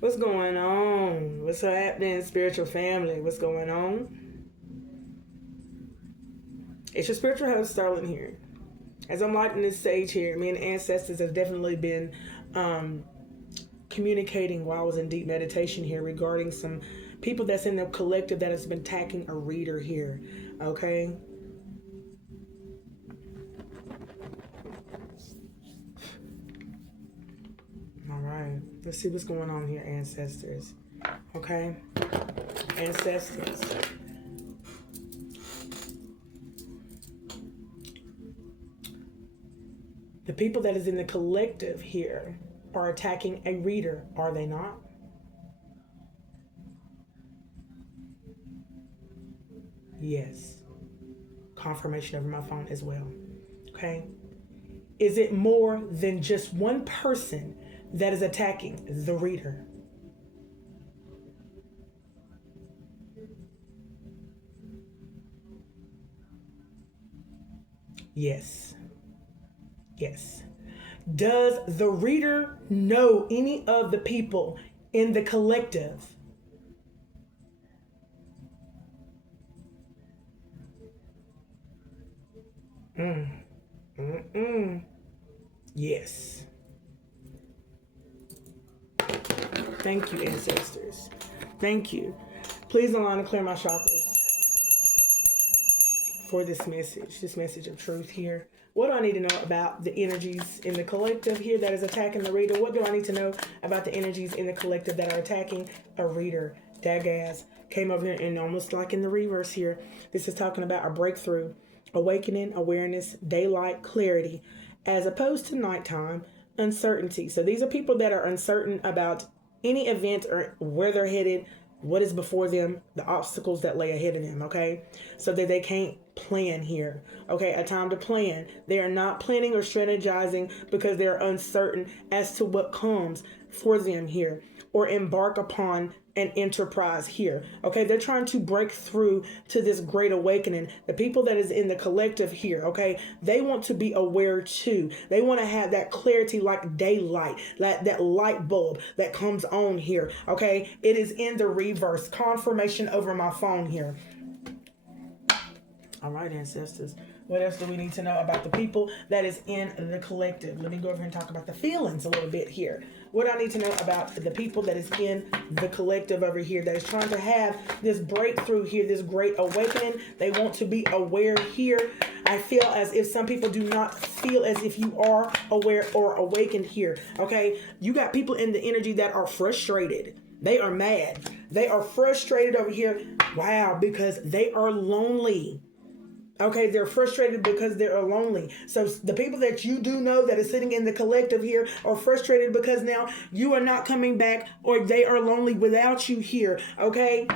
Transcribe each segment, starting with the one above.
What's going on? What's happening, spiritual family? What's going on? It's your spiritual host, Starlin here. As I'm lighting this sage here, me and ancestors have definitely been um, communicating while I was in deep meditation here regarding some people that's in the collective that has been attacking a reader here. Okay? All right. Let's see what's going on here, ancestors. Okay? Ancestors. The people that is in the collective here are attacking a reader, are they not? Yes. Confirmation over my phone as well. Okay? Is it more than just one person that is attacking the reader? Yes. Yes. Does the reader know any of the people in the collective? Mm. Mm-mm. Yes. Thank you, ancestors. Thank you. Please allow me to clear my chakras for this message of truth here. What do I need to know about the energies in the collective here that is attacking the reader? What do I need to know about the energies in the collective that are attacking a reader? Dagaz came over here and almost like in the reverse here. This is talking about a breakthrough, awakening, awareness, daylight, clarity, as opposed to nighttime, uncertainty. So these are people that are uncertain about any event or where they're headed, what is before them, the obstacles that lay ahead of them, okay? So that they can't plan here, okay? A time to plan. They are not planning or strategizing because they're uncertain as to what comes for them here or embark upon an enterprise here, okay? They're trying to break through to this great awakening. The people that is in the collective here, okay? They want to be aware too. They want to have that clarity like daylight, like that light bulb that comes on here, okay? It is in the reverse. Confirmation over my phone here. All right, ancestors. What else do we need to know about the people that is in the collective? Let me go over and talk about the feelings a little bit here. What I need to know about the people that is in the collective over here that is trying to have this breakthrough here, this great awakening. They want to be aware here. I feel as if some people do not feel as if you are aware or awakened here. Okay, you got people in the energy that are frustrated. They are mad. They are frustrated over here. Wow, because they are lonely. Okay, they're frustrated because they're lonely. So the people that you do know that is sitting in the collective here are frustrated because now you are not coming back or they are lonely without you here. Okay,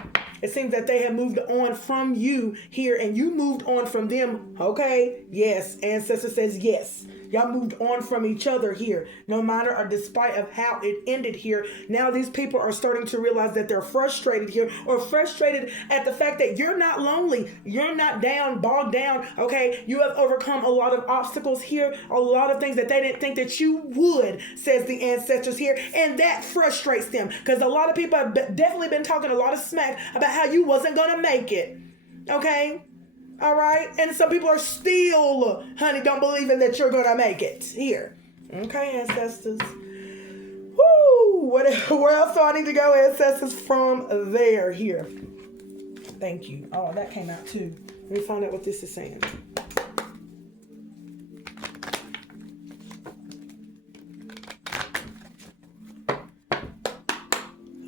it seems that they have moved on from you here and you moved on from them. Okay, yes, ancestor says yes. Y'all moved on from each other here, no matter or despite of how it ended here. Now these people are starting to realize that they're frustrated here or frustrated at the fact that you're not lonely. You're not down, bogged down. Okay, you have overcome a lot of obstacles here, a lot of things that they didn't think that you would, says the ancestors here. And that frustrates them because a lot of people have definitely been talking a lot of smack about how you wasn't going to make it. Okay, all right. And some people are still, honey, don't believing that you're going to make it here. Okay, ancestors. Woo! Where else do I need to go, ancestors, from there here? Thank you. Oh, that came out too. Let me find out what this is saying.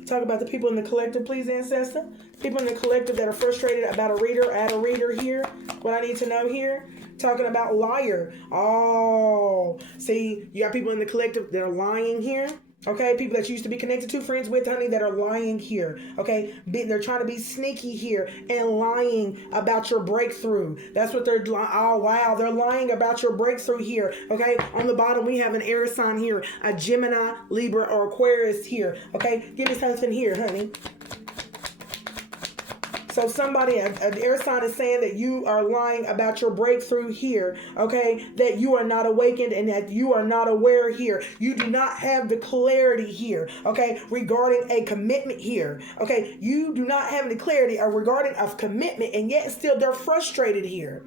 Talk about the people in the collective, please, ancestor. People in the collective that are frustrated about a reader, add a reader here. What I need to know here. Talking about liar. Oh, see, you got people in the collective that are lying here. Okay, people that you used to be connected to, friends with, honey, that are lying here. Okay, they're trying to be sneaky here and lying about your breakthrough. That's what they're. Oh wow, they're lying about your breakthrough here. Okay, on the bottom we have an air sign here, a Gemini, Libra, or Aquarius here. Okay, give me something here, honey. So somebody, an air sign is saying that you are lying about your breakthrough here, okay? That you are not awakened and that you are not aware here. You do not have the clarity here, okay, regarding a commitment here, okay? You do not have any clarity regarding a commitment, and yet still they're frustrated here.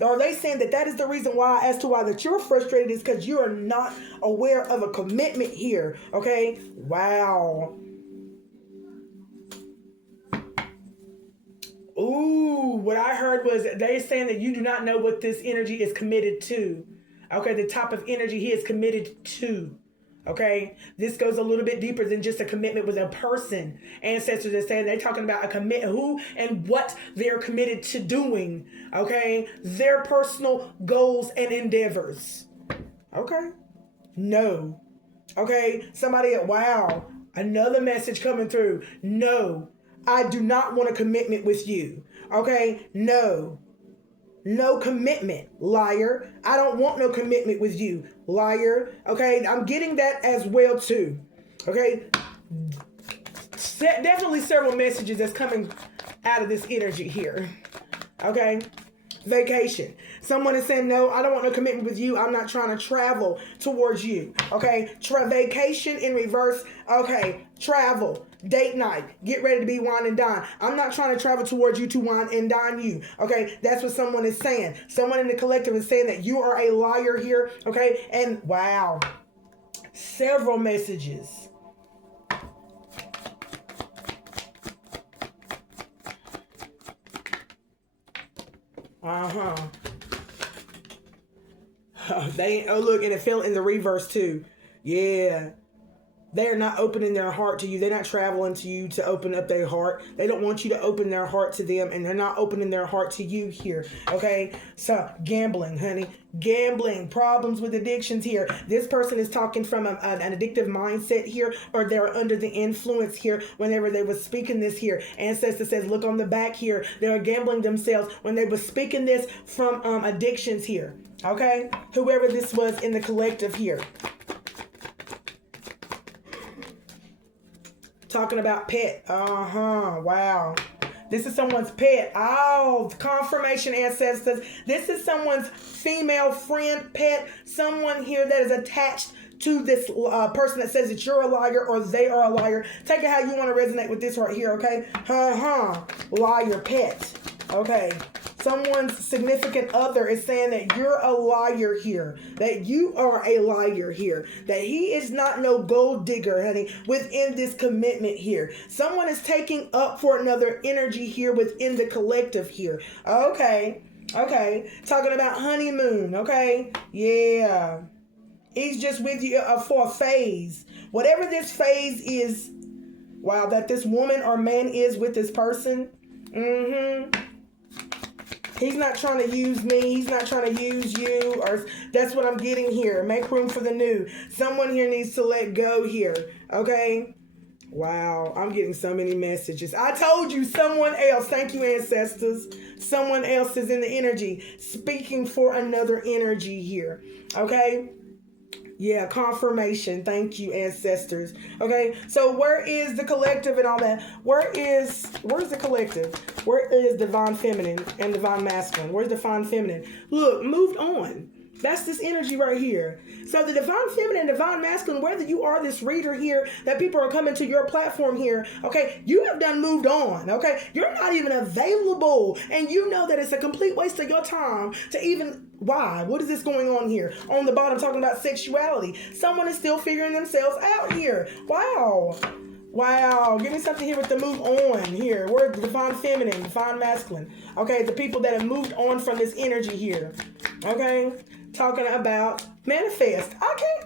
Are they saying that is the reason why, as to why that you're frustrated, is because you are not aware of a commitment here, okay? Wow. Ooh, what I heard was they saying that you do not know what this energy is committed to. Okay, the type of energy he is committed to. Okay, this goes a little bit deeper than just a commitment with a person. Ancestors are saying they're talking about a commit who and what they're committed to doing. Okay, their personal goals and endeavors. Okay, no. Okay, somebody, wow, another message coming through. No, I do not want a commitment with you. Okay, no. No commitment, liar. I don't want no commitment with you, liar. Okay, I'm getting that as well too. Okay, definitely several messages that's coming out of this energy here. Okay, vacation. Someone is saying, no, I don't want no commitment with you. I'm not trying to travel towards you. Okay, vacation in reverse. Okay, travel. Date night. Get ready to be wine and dine. I'm not trying to travel towards you to wine and dine you. Okay, that's what someone is saying. Someone in the collective is saying that you are a liar here. Okay, and wow, several messages. Oh, look, and it fell in the reverse too. Yeah. They're not opening their heart to you. They're not traveling to you to open up their heart. They don't want you to open their heart to them, and they're not opening their heart to you here. Okay? So, gambling, honey. Gambling. Problems with addictions here. This person is talking from an addictive mindset here, or they're under the influence here whenever they were speaking this here. Ancestor says, look on the back here. They're gambling themselves when they were speaking this from addictions here. Okay? Whoever this was in the collective here. Talking about pet. Wow. This is someone's pet. Oh, confirmation, ancestors. This is someone's female friend, pet. Someone here that is attached to this person that says that you're a liar or they are a liar. Take it how you want to resonate with this right here, okay? Liar, pet. Okay. Someone's significant other is saying that you're a liar here, that you are a liar here, that he is not no gold digger, honey, within this commitment here. Someone is taking up for another energy here within the collective here. Okay. Talking about honeymoon. Okay. Yeah. He's just with you for a phase. Whatever this phase is, wow, that this woman or man is with this person. He's not trying to use me. He's not trying to use you. Or that's what I'm getting here. Make room for the new. Someone here needs to let go here. Okay? Wow. I'm getting so many messages. I told you someone else. Thank you, ancestors. Someone else is in the energy. Speaking for another energy here. Okay? Yeah, confirmation. Thank you, ancestors. Okay, so where is the collective and all that? Where's the collective? Where is divine feminine and divine masculine? Where's divine feminine? Look, moved on. That's this energy right here. So the divine feminine and divine masculine, whether you are this reader here, that people are coming to your platform here, okay, you have done moved on, okay? You're not even available. And you know that it's a complete waste of your time to even, why? What is this going on here? On the bottom, talking about sexuality. Someone is still figuring themselves out here. Wow. Give me something here with the move on here. Where's the divine feminine, divine masculine? Okay, the people that have moved on from this energy here. Okay? Talking about manifest. Okay.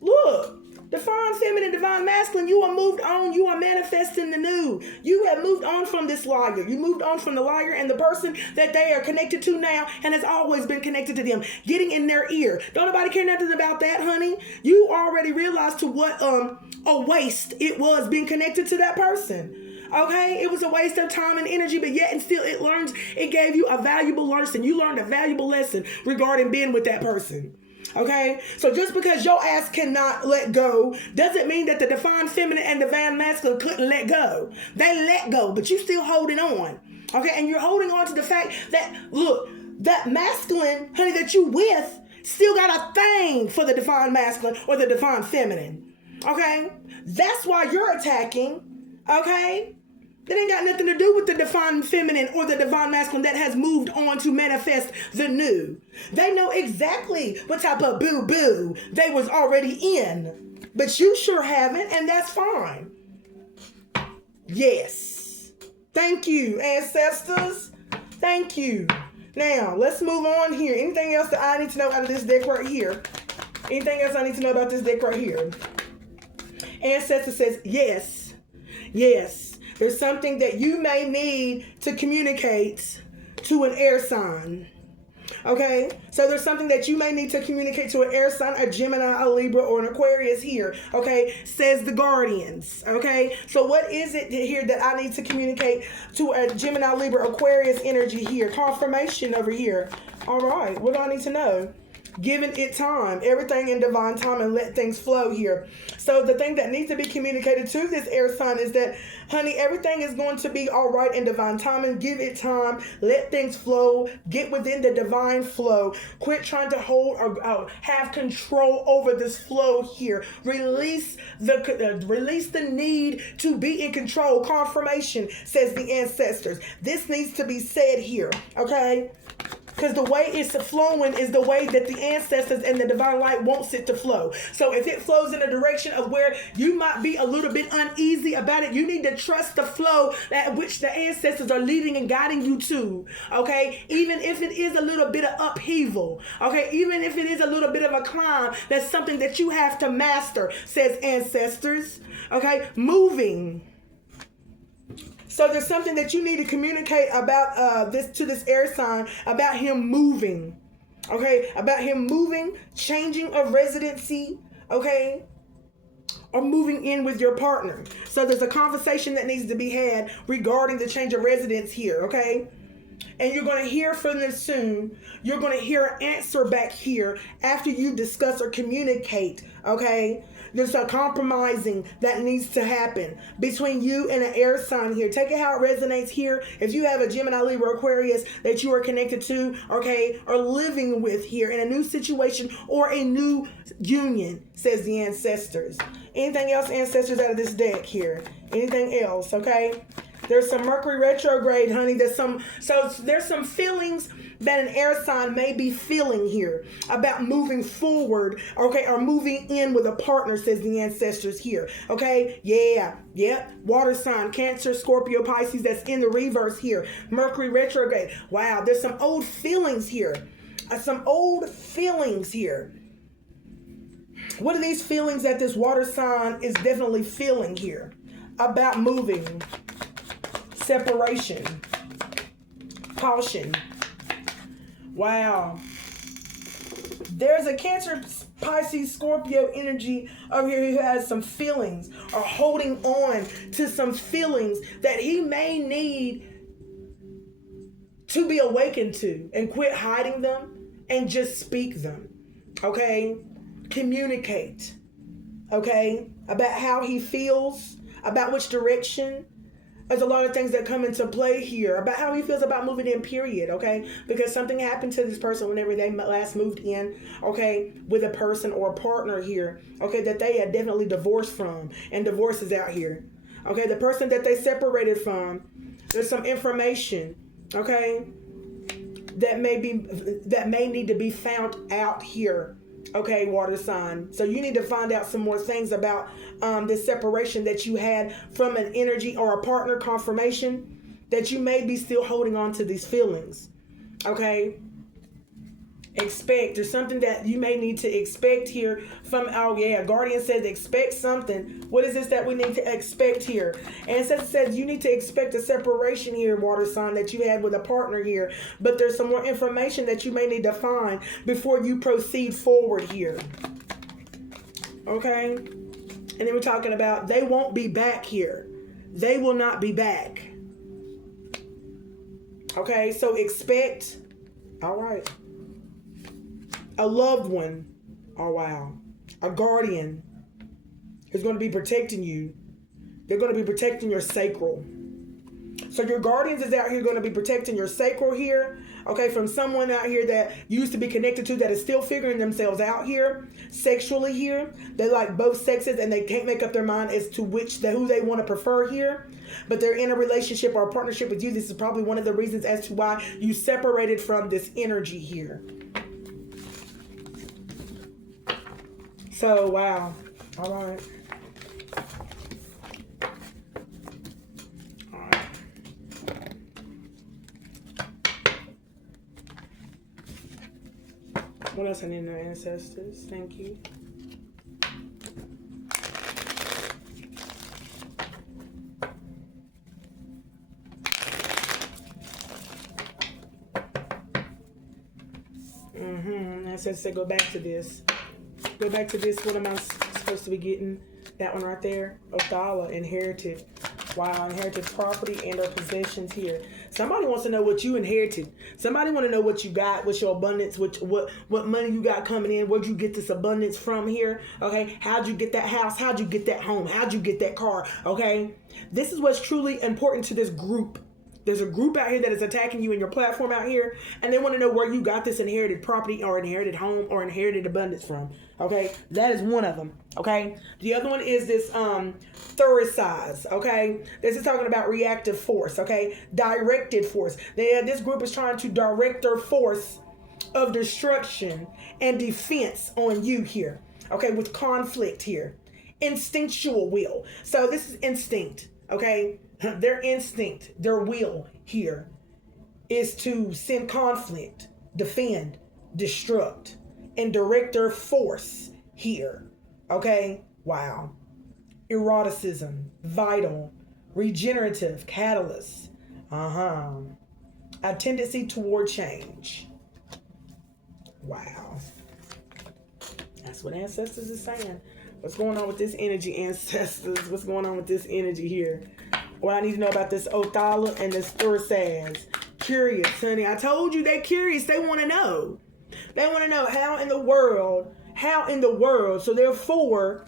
Look. Divine feminine, divine masculine, you are moved on. You are manifesting the new. You have moved on from this liar. You moved on from the liar and the person that they are connected to now and has always been connected to them. Getting in their ear. Don't nobody care nothing about that, honey. You already realized to what a waste it was being connected to that person. Okay, it was a waste of time and energy, but yet and still it gave you a valuable lesson. You learned a valuable lesson regarding being with that person. Okay, so just because your ass cannot let go doesn't mean that the divine feminine and divine masculine couldn't let go. They let go, but you still holding on. Okay, and you're holding on to the fact that, look, that masculine, honey, that you with still got a thing for the divine masculine or the divine feminine. Okay? That's why you're attacking. Okay? That ain't got nothing to do with the divine feminine or the divine masculine that has moved on to manifest the new. They know exactly what type of boo-boo they was already in. But you sure haven't, and that's fine. Yes. Thank you, ancestors. Thank you. Now, let's move on here. Anything else that I need to know out of this deck right here? Anything else I need to know about this deck right here? Ancestor says, yes. Yes. There's something that you may need to communicate to an air sign. Okay? So there's something that you may need to communicate to an air sign, a Gemini, a Libra, or an Aquarius here. Okay? Says the Guardians. Okay? So what is it here that I need to communicate to a Gemini, Libra, Aquarius energy here? Confirmation over here. All right. What do I need to know? Giving it time, everything in divine time, and let things flow here. So the thing that needs to be communicated to this air sign is that, honey, everything is going to be all right in divine time, and give it time, let things flow, get within the divine flow, quit trying to hold or have control over this flow here. Release the need to be in control. Confirmation, says the ancestors. This needs to be said here, okay? Because the way it's flowing is the way that the ancestors and the divine light wants it to flow. So if it flows in a direction of where you might be a little bit uneasy about it, you need to trust the flow at which the ancestors are leading and guiding you to. Okay? Even if it is a little bit of upheaval. Okay? Even if it is a little bit of a climb, that's something that you have to master, says ancestors. Okay? Moving. So there's something that you need to communicate about this air sign, about him moving, okay? About him moving, changing of residency, okay? Or moving in with your partner. So there's a conversation that needs to be had regarding the change of residence here, okay? And you're going to hear from them soon. You're going to hear an answer back here after you discuss or communicate, okay? There's a compromising that needs to happen between you and an air sign here. Take it how it resonates here. If you have a Gemini, Libra, Aquarius that you are connected to, okay, or living with here in a new situation or a new union, says the ancestors. Anything else, ancestors, out of this deck here? Anything else, okay? There's some Mercury retrograde, honey. There's some feelings that an air sign may be feeling here about moving forward, okay, or moving in with a partner, says the ancestors here, okay? Yeah. Water sign, Cancer, Scorpio, Pisces, that's in the reverse here. Mercury retrograde. Wow, there's some old feelings here. What are these feelings that this water sign is definitely feeling here about moving? Separation, caution. Wow. There's a Cancer, Pisces, Scorpio energy over here who has some feelings or holding on to some feelings that he may need to be awakened to, and quit hiding them and just speak them. Okay? Communicate. Okay? About how he feels, about which direction. There's a lot of things that come into play here about how he feels about moving in, period, okay? Because something happened to this person whenever they last moved in, okay, with a person or a partner here, okay, that they had definitely divorced from, and divorce is out here, okay? The person that they separated from, there's some information, okay, that may need to be found out here. Okay, water sign. So you need to find out some more things about this separation that you had from an energy or a partner, confirmation that you may be still holding on to these feelings. Okay? Expect. There's something that you may need to expect here from, Guardian says expect something. What is this that we need to expect here? Ancestor says you need to expect a separation here, water sign, that you had with a partner here. But there's some more information that you may need to find before you proceed forward here. Okay? And then we're talking about they won't be back here. They will not be back. Okay? So expect. All right. A loved one, oh wow, a guardian is going to be protecting you. They're going to be protecting your sacral. So your guardians is out here going to be protecting your sacral here, okay, from someone out here that you used to be connected to that is still figuring themselves out here, sexually here. They like both sexes and they can't make up their mind as to who they want to prefer here. But they're in a relationship or a partnership with you. This is probably one of the reasons as to why you separated from this energy here. So, wow. All right. What else I need to know, ancestors? Thank you. Ancestors say go back to this. Go back to this. What am I supposed to be getting? That one right there. Othala, inherited. Wow, inherited property and or possessions here. Somebody wants to know what you inherited. Somebody want to know what you got, what's your abundance, what money you got coming in, where'd you get this abundance from here, okay? How'd you get that house? How'd you get that home? How'd you get that car, okay? This is what's truly important to this group. There's a group out here that is attacking you in your platform out here, and they want to know where you got this inherited property or inherited home or inherited abundance from, okay? That is one of them, okay? The other one is this thuricize, okay? This is talking about reactive force, okay? Directed force. This group is trying to direct their force of destruction and defense on you here, okay? With conflict here. Instinctual will. So this is instinct, okay? Their instinct, their will here is to send conflict, defend, destruct, and direct their force here. Okay? Wow. Eroticism, vital, regenerative, catalyst. A tendency toward change. Wow. That's what ancestors are saying. What's going on with this energy, ancestors? What's going on with this energy here? What I need to know about this Othala and this Thursaz. Curious, honey. I told you they're curious. They want to know. They want to know how in the world. So therefore,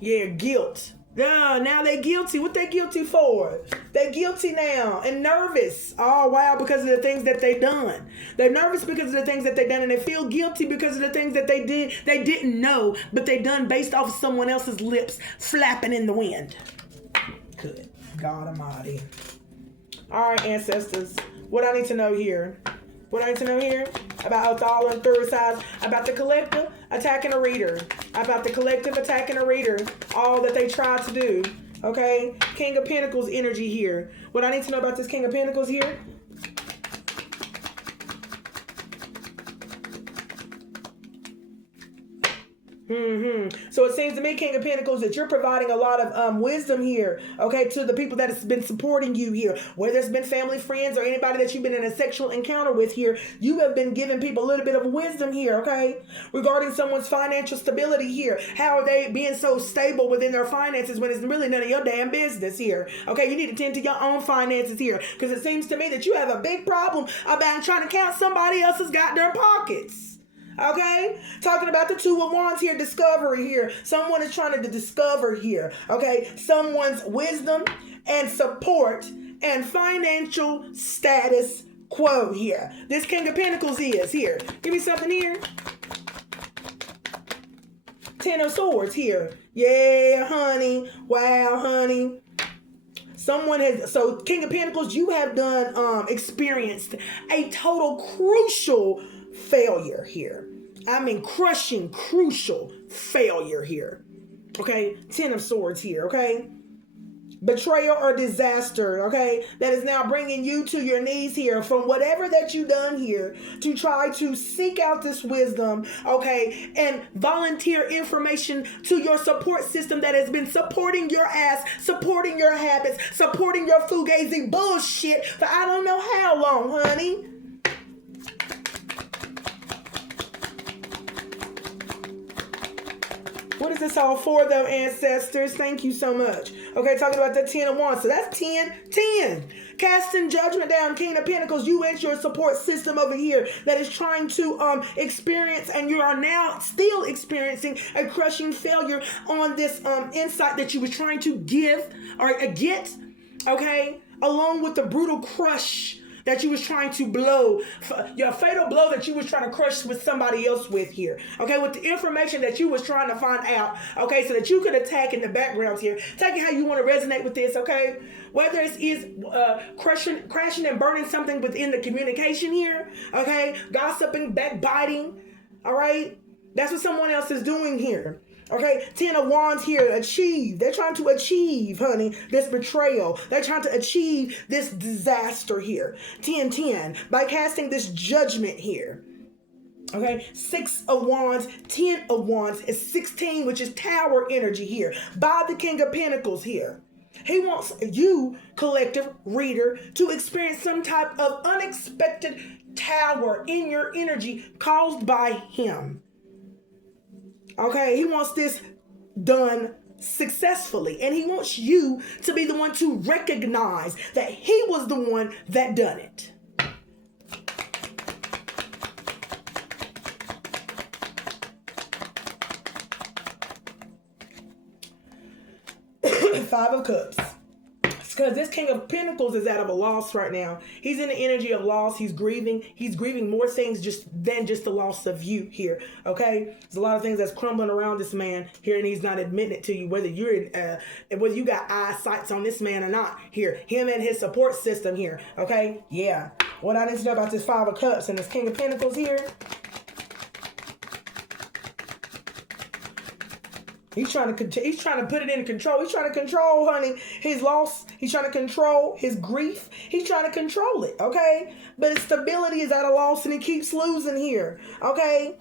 yeah, guilt. Now they're guilty. What they guilty for? They're guilty now and nervous. Oh, wow, because of the things that they done. They're nervous because of the things that they done, and they feel guilty because of the things that they didn't know, but they done based off of someone else's lips flapping in the wind. Good God Almighty. All right, ancestors. What I need to know here? About Othala and Thursaz, about the collective attacking a reader, about the collective attacking a reader, all that they tried to do. Okay, King of Pentacles energy here. What I need to know about this King of Pentacles here? So it seems to me, King of Pentacles, that you're providing a lot of wisdom here, okay, to the people that has been supporting you here. Whether it's been family, friends, or anybody that you've been in a sexual encounter with here, you have been giving people a little bit of wisdom here, okay, regarding someone's financial stability here. How are they being so stable within their finances when it's really none of your damn business here? Okay, you need to tend to your own finances here, because it seems to me that you have a big problem about trying to count somebody else's goddamn pockets. Okay, talking about the Two of Wands here, discovery here. Someone is trying to discover here, okay, someone's wisdom and support and financial status quo here. This King of Pentacles is here. Give me something here. Ten of Swords here. Yeah, honey. Wow, honey. So King of Pentacles, you have experienced a total crucial failure here. I mean, crushing, crucial failure here. Okay, Ten of Swords here, okay? Betrayal or disaster, okay? That is now bringing you to your knees here from whatever that you done here to try to seek out this wisdom, okay? And volunteer information to your support system that has been supporting your ass, supporting your habits, supporting your fugazi bullshit for I don't know how long, honey. What is this all for, though, ancestors? Thank you so much. Okay, talking about the 10 of Wands. So that's 10. Casting judgment down, King of Pentacles. You and your support system over here that is trying to experience, and you are now still experiencing a crushing failure on this insight that you were trying to give or get. Okay, along with the brutal crush that you was trying to blow, your fatal blow that you was trying to crush with somebody else with here, okay, with the information that you was trying to find out, okay, so that you could attack in the backgrounds here, taking how you want to resonate with this, okay, whether it is crashing and burning something within the communication here, okay, gossiping, backbiting, all right, that's what someone else is doing here. Okay, 10 of Wands here, achieve. They're trying to achieve, honey, this betrayal. They're trying to achieve this disaster here. 10, by casting this judgment here. Okay, 6 of Wands, 10 of Wands is 16, which is Tower energy here. By the King of Pentacles here. He wants you, collective reader, to experience some type of unexpected tower in your energy caused by him. Okay, he wants this done successfully, and he wants you to be the one to recognize that he was the one that done it. Five of Cups. Because this King of Pentacles is out of a loss right now. He's in the energy of loss. He's grieving. He's grieving more things than just the loss of you here. Okay, there's a lot of things that's crumbling around this man here, and he's not admitting it to you. Whether you're in, whether you got eyesights on this man or not here, him and his support system here. Okay, yeah. What I need to know about this Five of Cups and this King of Pentacles here. He's trying to put it in control. He's trying to control, honey, his loss. He's trying to control his grief. He's trying to control it, okay? But his stability is at a loss, and he keeps losing here, okay?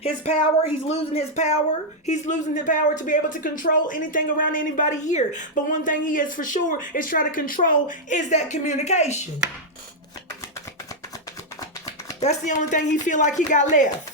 His power, he's losing his power. He's losing the power to be able to control anything around anybody here. But one thing he is for sure is trying to control is that communication. That's the only thing he feel like he got left.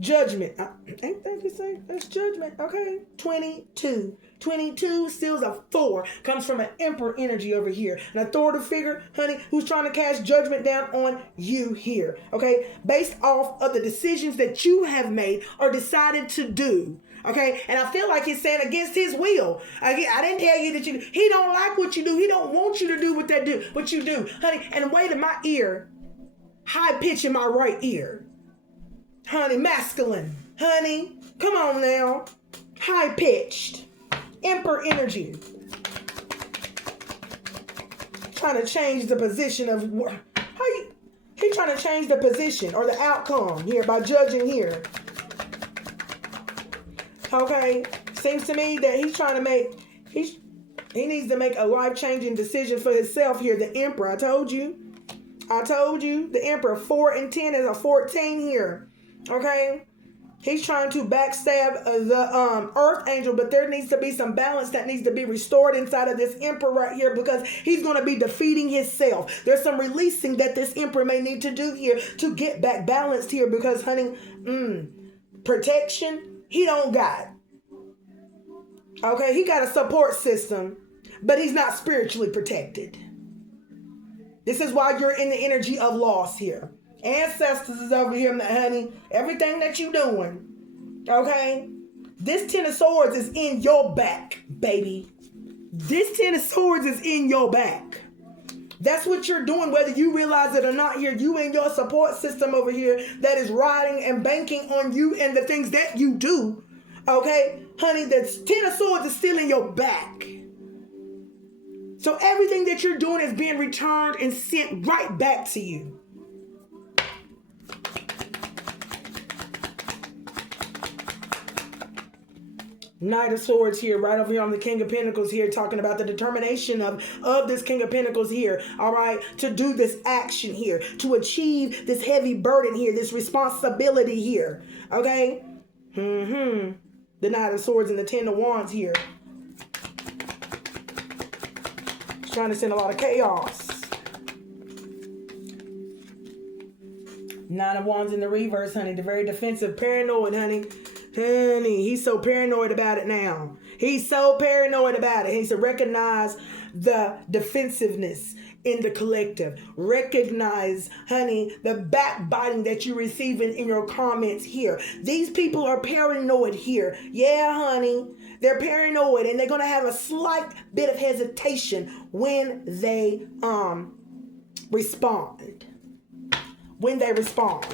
Judgment. Ain't that the same? That's judgment. Okay. 22. 22 steals a 4. Comes from an Emperor energy over here. An authoritative figure, honey, who's trying to cast judgment down on you here. Okay. Based off of the decisions that you have made or decided to do. Okay. And I feel like he's saying against his will. I didn't tell you that you. He don't like what you do. He don't want you to do what you do. Honey. And wait in my ear. High pitch in my right ear. Honey, masculine. Honey, come on now. High pitched. Emperor energy. Trying to change the position of he's trying to change the position or the outcome here by judging here. Okay. Seems to me that he's trying to make he needs to make a life-changing decision for himself here. The Emperor. I told you. The Emperor. 4 and 10 is a 14 here. Okay, he's trying to backstab the Earth Angel, but there needs to be some balance that needs to be restored inside of this Emperor right here, because he's going to be defeating himself. There's some releasing that this Emperor may need to do here to get back balanced here, because, honey, protection, he don't got. Okay, he got a support system, but he's not spiritually protected. This is why you're in the energy of loss here. Ancestors is over here, honey. Everything that you doing. Okay? This 10 of Swords is in your back, baby. This 10 of Swords is in your back. That's what you're doing, whether you realize it or not here. You and your support system over here that is riding and banking on you and the things that you do. Okay? Honey, the 10 of Swords is still in your back. So everything that you're doing is being returned and sent right back to you. Knight of Swords here, right over here on the King of Pentacles here, talking about the determination of this King of Pentacles here, all right, to do this action here, to achieve this heavy burden here, this responsibility here, okay? The Knight of Swords and the 10 of Wands here. He's trying to send a lot of chaos. Nine of Wands in the reverse, honey, the very defensive, paranoid, honey. Honey, he's so paranoid about it now. He's so paranoid about it. He needs to recognize the defensiveness in the collective. Recognize, honey, the backbiting that you're receiving in your comments here. These people are paranoid here. Yeah, honey. They're paranoid, and they're going to have a slight bit of hesitation when they respond. When they respond.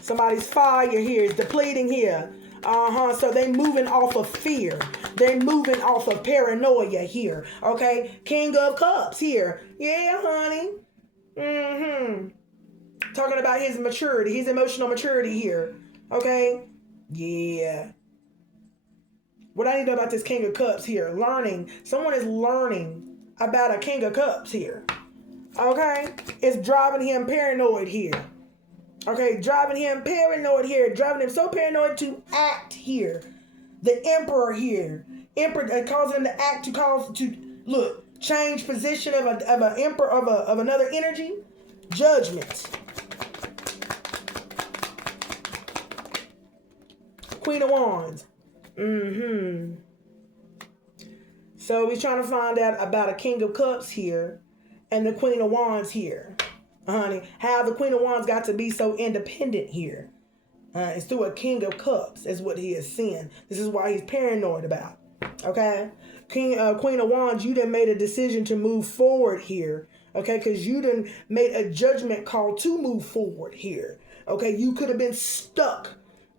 Somebody's fire here is depleting here. So they moving off of fear. They're moving off of paranoia here. Okay. King of Cups here. Yeah, honey. Talking about his maturity, his emotional maturity here. Okay. Yeah. What I need to know about this King of Cups here. Learning. Someone is learning about a King of Cups here. Okay. It's driving him paranoid here. Okay, driving him paranoid here. Driving him so paranoid to act here. The Emperor here. Emperor causing him to act change position of an emperor of another energy. Judgment. Queen of Wands. So we're trying to find out about a King of Cups here and the Queen of Wands here. Honey, how the Queen of Wands got to be so independent here. It's through a King of Cups is what he is seeing. This is why he's paranoid about. Okay? Queen of Wands, you done made a decision to move forward here. Okay? Because you done made a judgment call to move forward here. Okay? You could have been stuck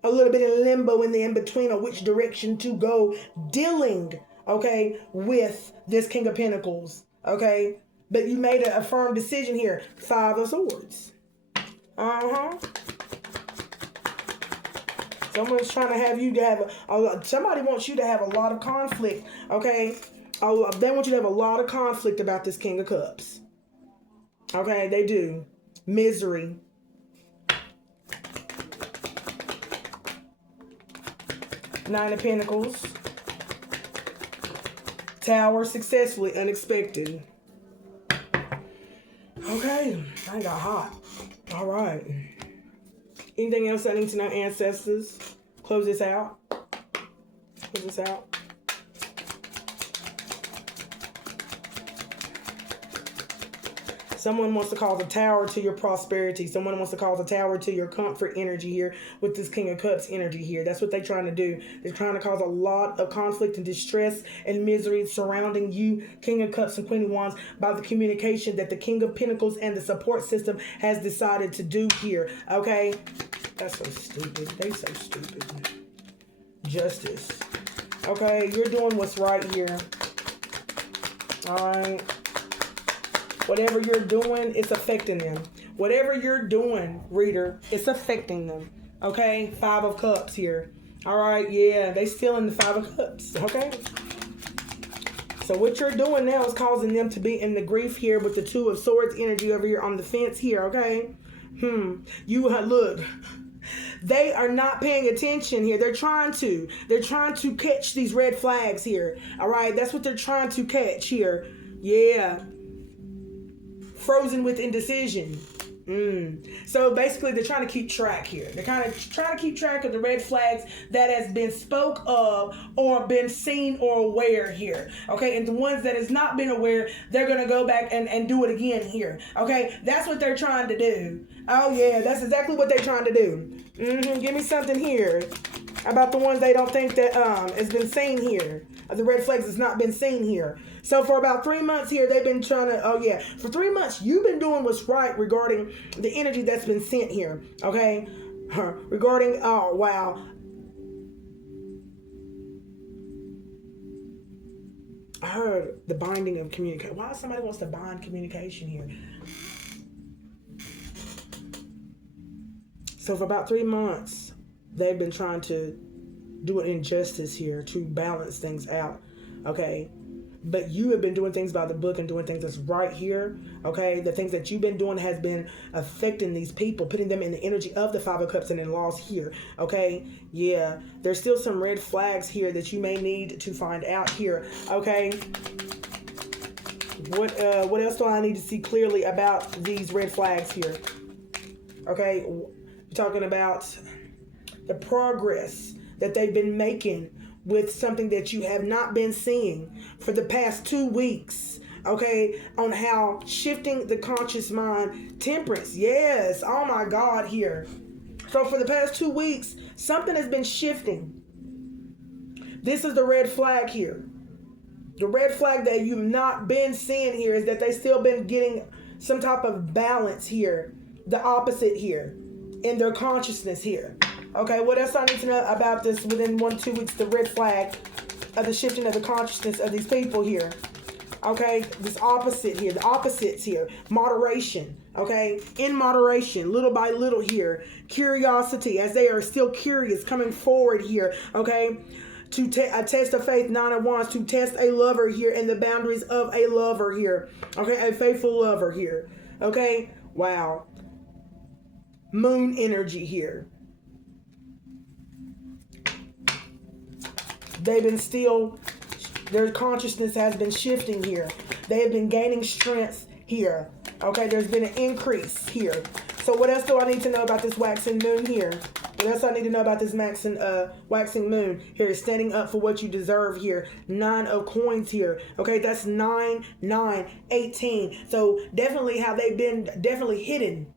a little bit in limbo in the in-between of which direction to go dealing, okay, with this King of Pentacles. Okay? But you made a firm decision here. 5 of Swords. Someone's trying to have you to have somebody wants you to have a lot of conflict. Okay, they want you to have a lot of conflict about this King of Cups. Okay, they do. Misery. Nine of Pentacles. Tower, successfully, unexpected. Okay, I got hot. All right. Anything else I need to know, ancestors? Close this out. Close this out. Someone wants to cause a tower to your prosperity. Someone wants to cause a tower to your comfort energy here with this King of Cups energy here. That's what they're trying to do. They're trying to cause a lot of conflict and distress and misery surrounding you, King of Cups and Queen of Wands, by the communication that the King of Pentacles and the support system has decided to do here. Okay? That's so stupid. They so stupid. Justice. Okay? You're doing what's right here. All right? Whatever you're doing, it's affecting them. Whatever you're doing, reader, it's affecting them. Okay? 5 of Cups here. All right, yeah, they still in the 5 of Cups. Okay? So what you're doing now is causing them to be in the grief here with the 2 of Swords energy over here on the fence here. Okay? You look. They are not paying attention here. They're trying to catch these red flags here. All right? That's what they're trying to catch here. Yeah. Frozen with indecision. So basically they're trying to keep track here. They're kind of trying to keep track of the red flags that has been spoke of or been seen or aware here. Okay, and the ones that has not been aware, they're going to go back and do it again here. Okay, that's what they're trying to do. Oh yeah, that's exactly what they're trying to do. Give me something here about the ones they don't think that has been seen here. The red flags has not been seen here. So for about 3 months here, they've been trying to, for 3 months, you've been doing what's right regarding the energy that's been sent here, okay? Regarding, oh, wow. I heard the binding of communication. Why somebody wants to bind communication here? So for about 3 months, they've been trying to do an injustice here to balance things out, okay? But you have been doing things by the book and doing things that's right here, okay? The things that you've been doing has been affecting these people, putting them in the energy of the 5 of Cups and in laws here, okay? Yeah, there's still some red flags here that you may need to find out here, okay? What else do I need to see clearly about these red flags here? Okay, we're talking about the progress that they've been making with something that you have not been seeing for the past 2 weeks, okay, on how shifting the conscious mind, temperance, yes, oh my God, here. So for the past 2 weeks, something has been shifting, This is the red flag here. The red flag that you've not been seeing here is that they still been getting some type of balance here. The opposite here in their consciousness here. Okay, what else I need to know about this within 1-2 weeks? The red flag of the shifting of the consciousness of these people here. Okay, this opposite here, the opposites here. Moderation, okay? In moderation, little by little here. Curiosity, as they are still curious, coming forward here, okay? To a test of faith, 9 of Wands, to test a lover here and the boundaries of a lover here. Okay, a faithful lover here. Okay, wow. Moon energy here. They've been still, their consciousness has been shifting here. They have been gaining strength here. Okay, there's been an increase here. So what else do I need to know about this waxing moon here? What else I need to know about this waxing moon here? Standing up for what you deserve here. 9 of coins here. Okay, that's 9, 9, 18. So definitely how they've been definitely hidden.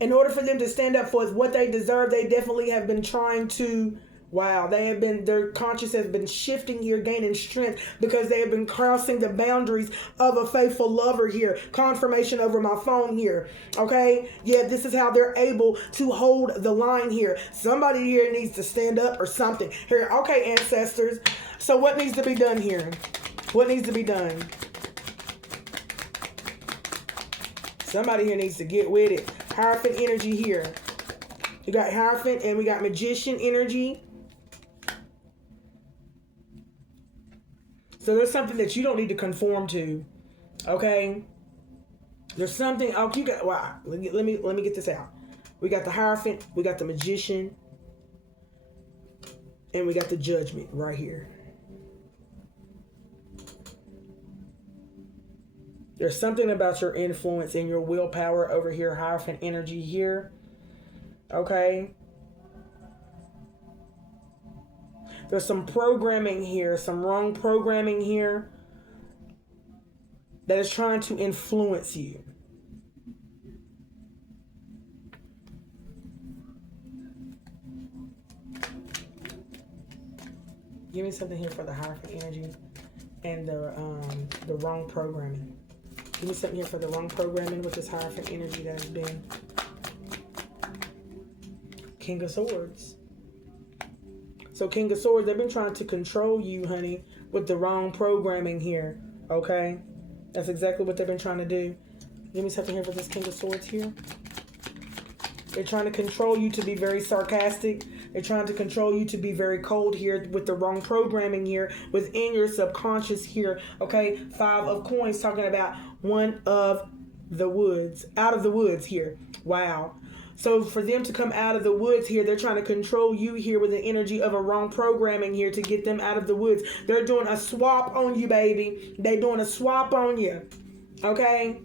In order for them to stand up for what they deserve, they definitely have been trying to, wow, their conscience has been shifting here, gaining strength because they have been crossing the boundaries of a faithful lover here. Confirmation over my phone here. Okay? Yeah, this is how they're able to hold the line here. Somebody here needs to stand up or something. Here, okay, ancestors. So what needs to be done here? What needs to be done? Somebody here needs to get with it. Hierophant energy here. You got Hierophant and we got Magician energy. So there's something that you don't need to conform to. Okay? There's something, oh, you got, wow, let me get this out. We got the Hierophant, we got the Magician, and we got the Judgment right here. There's something about your influence and your willpower over here, Hierophant energy here. Okay? There's some programming here, some wrong programming here that is trying to influence you. Give me something here for the Hierophant energy and the wrong programming. Give me something here for the wrong programming with this Hierophant energy that has been. King of Swords. So King of Swords, they've been trying to control you, honey, with the wrong programming here. Okay? That's exactly what they've been trying to do. Give me something here for this King of Swords here. They're trying to control you to be very sarcastic. They're trying to control you to be very cold here with the wrong programming here within your subconscious here. Okay? 5 of coins talking about one of the woods. Out of the woods here. Wow. So for them to come out of the woods here, they're trying to control you here with the energy of a wrong programming here to get them out of the woods. They're doing a swap on you, baby. They're doing a swap on you. Okay?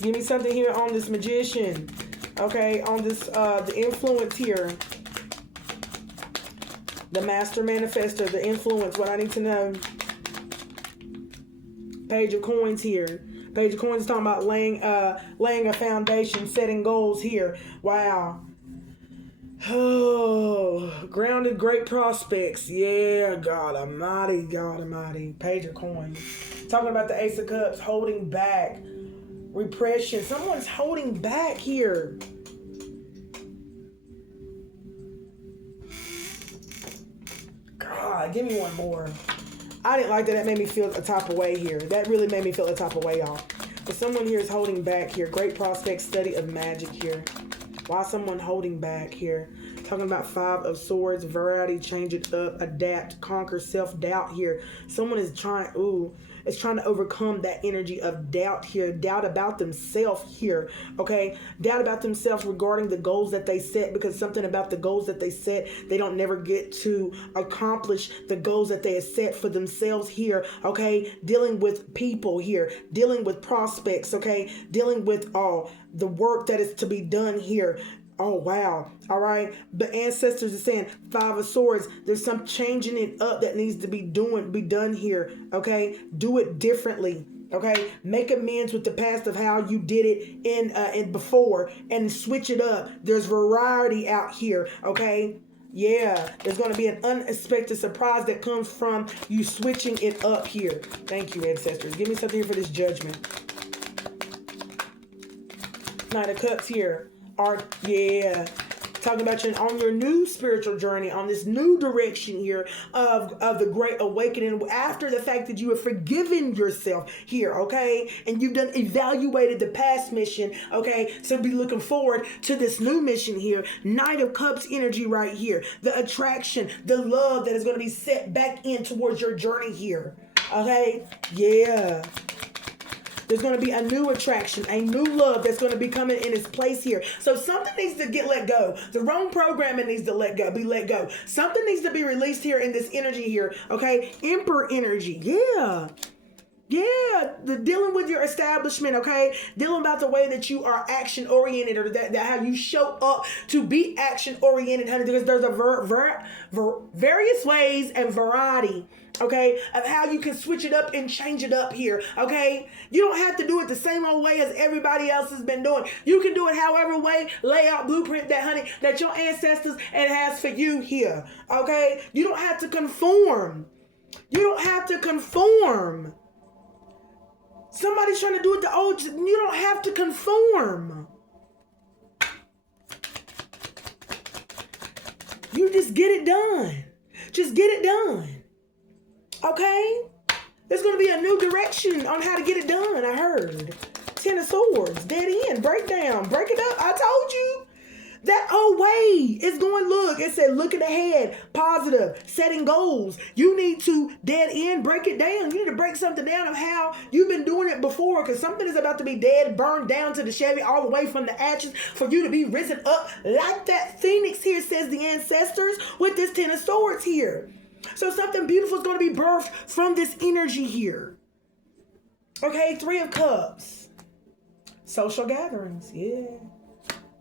Give me something here on this Magician. Okay? On this, the influence here. The Master Manifestor, the influence, what I need to know. Page of Coins here. Page of Coins is talking about laying a foundation, setting goals here. Wow. Oh, grounded, great prospects. Yeah, God Almighty, God Almighty. Page of Coins. Talking about the Ace of Cups, holding back. Repression. Someone's holding back here. God, give me one more. I didn't like that. That made me feel a type of way here. That really made me feel a type of way, y'all. But someone here is holding back here. Great prospect, study of magic here. Why someone holding back here? Talking about 5 of Swords, variety, change it up, adapt, conquer self-doubt here. Someone is trying to overcome that energy of doubt here. Doubt about themselves here. Okay? Doubt about themselves regarding the goals that they set, because something about the goals that they set, they don't never get to accomplish the goals that they have set for themselves here. Okay? Dealing with people here. Dealing with prospects. Okay? Dealing with the work that is to be done here. Oh, wow. All right. The ancestors are saying 5 of Swords. There's some changing it up that needs to be done here. Okay. Do it differently. Okay, make amends with the past of how you did it in before, and switch it up. There's variety out here. Okay, yeah, there's going to be an unexpected surprise that comes from you switching it up here. Thank you, ancestors. Give me something here for this judgment. Knight of Cups here. Talking about you on your new spiritual journey, on this new direction here of the great awakening, after the fact that you have forgiven yourself here, okay? And you've done evaluated the past mission, okay? So be looking forward to this new mission here. Knight of Cups energy right here. The attraction, the love that is going to be set back in towards your journey here, okay? Yeah. There's going to be a new attraction, a new love that's going to be coming in its place here. So something needs to get let go. The wrong programming needs to be let go. Something needs to be released here in this energy here. Okay, Emperor energy. Yeah. Dealing with your establishment, okay? Dealing about the way that you are action oriented, or that how you show up to be action oriented, honey. Because there's a various ways and variety, okay, of how you can switch it up and change it up here, okay? You don't have to do it the same old way as everybody else has been doing. You can do it however way, layout, blueprint that, honey, that your ancestors and has for you here, okay? You don't have to conform. You don't have to conform. Somebody's trying to do it the old. You don't have to conform. You just get it done. Just get it done. Okay? There's going to be a new direction on how to get it done, I heard. 10 of Swords, dead end, breakdown, break it up. I told you. That old way is going, look, it said looking ahead, positive, setting goals. You need to dead end, break it down. You need to break something down of how you've been doing it before, because something is about to be dead, burned down to the Chevy, all the way from the ashes for you to be risen up like that phoenix here, says the ancestors, with this 10 of Swords here. So something beautiful is going to be birthed from this energy here. Okay, 3 of Cups. Social gatherings, yeah.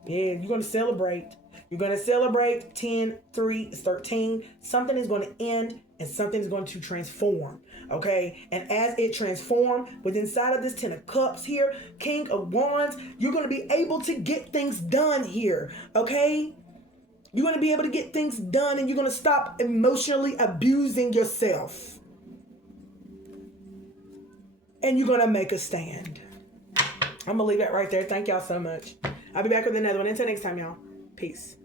Yeah, you're going to celebrate. You're going to celebrate 10, 3, 13. Something is going to end and something is going to transform. Okay? And as it transforms, within inside of this 10 of Cups here, King of Wands, you're going to be able to get things done here. Okay? You're going to be able to get things done, and you're going to stop emotionally abusing yourself. And you're going to make a stand. I'm going to leave that right there. Thank y'all so much. I'll be back with another one. Until next time, y'all. Peace.